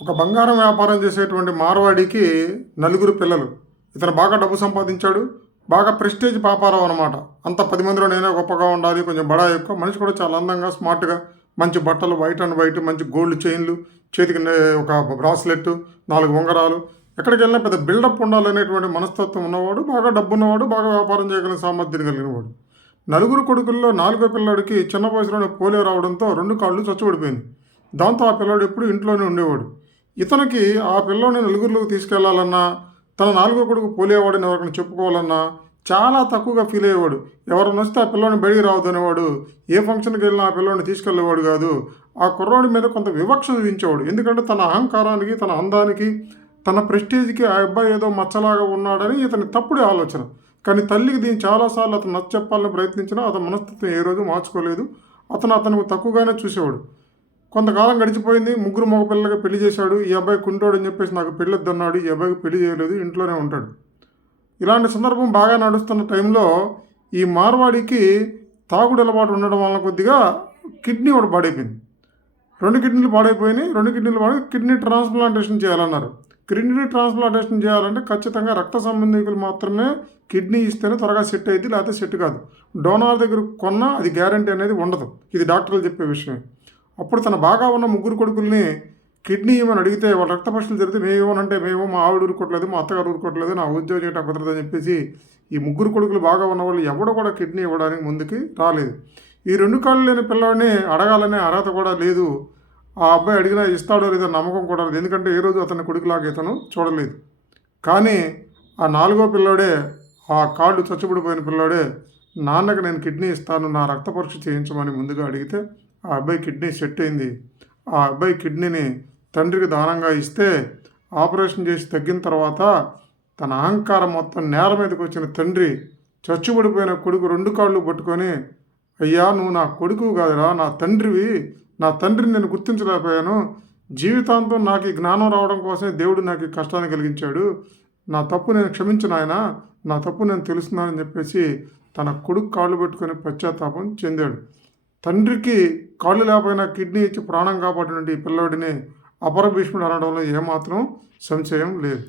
ఒక బంగారం వ్యాపారం చేసేటువంటి మార్వాడికి నలుగురు పిల్లలు. ఇతను బాగా డబ్బు సంపాదించాడు. బాగా ప్రెస్టేజ్ వ్యాపారం అనమాట. అంత 10 మందిలో నేనే గొప్పగా ఉండాలి, కొంచెం బడా ఎక్కువ. మనిషి కూడా చాలా అందంగా, స్మార్ట్గా, మంచి బట్టలు, వైట్ అండ్ వైట్, మంచి గోల్డ్ చైన్లు, చేతికి ఒక బ్రాస్లెట్, 4 ఉంగరాలు. ఎక్కడికి వెళ్ళినా పెద్ద బిల్డప్ ఉండాలనేటువంటి మనస్తత్వం ఉన్నవాడు, బాగా డబ్బు ఉన్నవాడు, బాగా వ్యాపారం చేయగలిగిన సామర్థ్యం కలిగినవాడు. నలుగురు కొడుకుల్లో 4గో పిల్లాడికి చిన్న వయసులోనే పోలియో రావడంతో 2 కాళ్ళు చచ్చుబడిపోయింది. దాంతో ఆ పిల్లాడు ఎప్పుడు ఇంట్లోనే ఉండేవాడు. ఇతనికి ఆ పిల్లోని నలుగురిలోకి తీసుకెళ్లాలన్నా, తన 4గో కొడుకు పోలియో వాడిని ఎవరికైనా చెప్పుకోవాలన్నా చాలా తక్కువగా ఫీల్ అయ్యేవాడు. ఎవరైనా వస్తే ఆ పిల్లోని బయటికి రావద్దనేవాడు. ఏ ఫంక్షన్కి వెళ్ళినా ఆ పిల్లోని తీసుకెళ్లేవాడు కాదు. ఆ కుర్రాడి మీద కొంత వివక్ష చూపించేవాడు. ఎందుకంటే తన అహంకారానికి, తన అందానికి, తన ప్రెస్టేజ్కి ఆ అబ్బాయి ఏదో మచ్చలాగా ఉన్నాడని ఇతని తప్పుడు ఆలోచన. కానీ తల్లికి దీన్ని చాలాసార్లు అతను నచ్చ చెప్పాలని ప్రయత్నించినా అతని మనస్తత్వం ఏ రోజు మార్చుకోలేదు. అతనికి తక్కువగానే చూసేవాడు. కొంతకాలం గడిచిపోయింది. 3 మగపిల్లలకి పెళ్లి చేశాడు. ఈ అబ్బాయి కుంటోడు అని చెప్పేసి నాకు పెళ్ళొద్దన్నాడు. ఈ అబ్బాయికి పెళ్లి చేయలేదు, ఇంట్లోనే ఉంటాడు. ఇలాంటి సందర్భం బాగా నడుస్తున్న టైంలో ఈ మార్వాడికి తాగుడు అలవాటు ఉండడం వలన కొద్దిగా కిడ్నీ ఒకటి పాడైపోయింది. 2 కిడ్నీలు పాడైపోయినాయి. 2 కిడ్నీలు పాడై కిడ్నీ ట్రాన్స్ప్లాంటేషన్ చేయాలన్నారు. కిడ్నీ ట్రాన్స్ప్లాంటేషన్ చేయాలంటే ఖచ్చితంగా రక్త సంబంధికులు మాత్రమే కిడ్నీ ఇస్తేనే త్వరగా సెట్ అయ్యింది, లేకపోతే సెట్ కాదు. డోనార్ దగ్గర కొన్నా అది గ్యారంటీ అనేది ఉండదు. ఇది డాక్టర్లు చెప్పే విషయమే. అప్పుడు తన బాగా ఉన్న 3 కొడుకుల్ని కిడ్నీ ఇవ్వమని అడిగితే వాళ్ళు రక్త పరీక్షలు జరిగితే మేము ఇవ్వనంటే మేము మా ఆవిడ ఊరుకోవట్లేదు, మా అత్తగారు ఊరుకోవట్లేదు, నా ఉద్యోగం చేయటం కుదరదని చెప్పేసి ఈ 3 కొడుకులు బాగా ఉన్న వాళ్ళు ఎవడో కూడా కిడ్నీ ఇవ్వడానికి ముందుకి రాలేదు. ఈ 2 కాళ్ళు లేని పిల్లవాడిని అడగాలనే అర్హత కూడా లేదు. ఆ అబ్బాయి అడిగినా ఇస్తాడో లేదో నమ్మకం కూడా లేదు. ఎందుకంటే ఏ రోజు అతని కొడుకులాగా ఇతను చూడలేదు. కానీ ఆ 4గో పిల్లోడే, ఆ కాళ్ళు చచ్చుబడిపోయిన పిల్లోడే నాన్నకి నేను కిడ్నీ ఇస్తాను, నా రక్త పరీక్ష చేయించమని ముందుగా అడిగితే ఆ అబ్బాయి కిడ్నీ సెట్ అయింది. ఆ అబ్బాయి కిడ్నీని తండ్రికి దానంగా ఇస్తే ఆపరేషన్ చేసి తగ్గిన తర్వాత తన అహంకారం మొత్తం నేల మీదకి వచ్చిన తండ్రి చచ్చుబడిపోయిన కొడుకు 2 కాళ్ళు పట్టుకొని, అయ్యా నువ్వు నా కొడుకు కాదురా, నా తండ్రివి. నా తండ్రిని నేను గుర్తించలేకపోయాను. జీవితాంతం నాకు ఈ జ్ఞానం రావడం కోసమే దేవుడు నాకు ఈ కష్టాన్ని కలిగించాడు. నా తప్పు నేను క్షమించను ఆయన, నా తప్పు నేను తెలుస్తున్నానని చెప్పేసి తన కొడుకు కాళ్ళు పెట్టుకొని పశ్చాత్తాపం చెందాడు. తండ్రికి కాళ్ళు లేకపోయినా కిడ్నీ ఇచ్చి ప్రాణం కాపాడినటువంటి ఈ పిల్లవాడిని అపర భీష్ముడు అనడంలో ఏమాత్రం సంశయం లేదు.